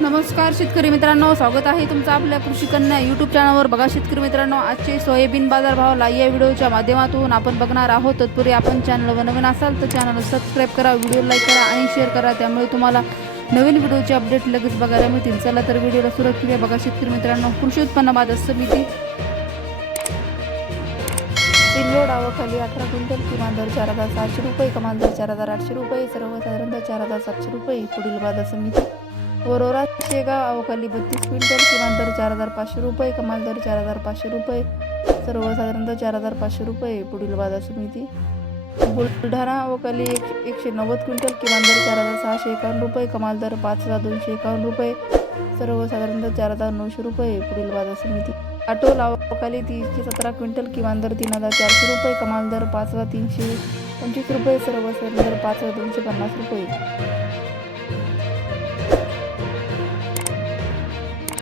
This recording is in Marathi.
नमस्कार शेतकरी मित्रांनो स्वागत आहे तुमचं आपल्या कृषी कन्या यूट्यूब चॅनलवर बघा शेतकरी मित्रांनो आजचे सोयाबीन बाजार भाव या व्हिडिओच्या माध्यमातून आपण बघणार आहोत. तत्पूर्वी आपण चॅनलवर नवीन असाल तर चॅनल सबस्क्राईब करा व्हिडिओ लाईक करा आणि शेअर करा. त्यामुळे तुम्हाला नवीन व्हिडिओचे अपडेट लगेच बघायला मिळतील. चला तर व्हिडिओला सुरुवात केली बघा शेतकरी मित्रांनो कृषी उत्पन्न बाजार समिती. सिल्लोड आवखाली अठरा क्विंटल किमान दर चार हजार सातशे रुपये कमाल दर चार हजार आठशे रुपये सर्वसाधारणतः चार हजार सातशे रुपये पुढील बाजार समिती. वरोरा शेगाव अवकाली बत्तीस क्विंटल किमान दर चार हजार पाचशे रुपये कमाल दर चार हजार पाचशे रुपये सर्वसाधारणतः चार हजार पाचशे रुपये पुढील बाजार समिती. बुलढाणा अवकाली एक एकशे नव्वद क्विंटल किमान दर चार हजार सहाशे एकावन्न रुपये कमाल दर पाच हजार दोनशे एकावन्न रुपये सर्वसाधारणतः चार हजार नऊशे रुपये पुढील बाजार समिती. आटोल अवकाली तीनशे सतरा क्विंटल किमान दर तीन हजार चारशे रुपये कमाल दर पाच हजार तीनशे पंचवीस रुपये सर्वसाधारण दर पाच हजार दोनशे पन्नास रुपये.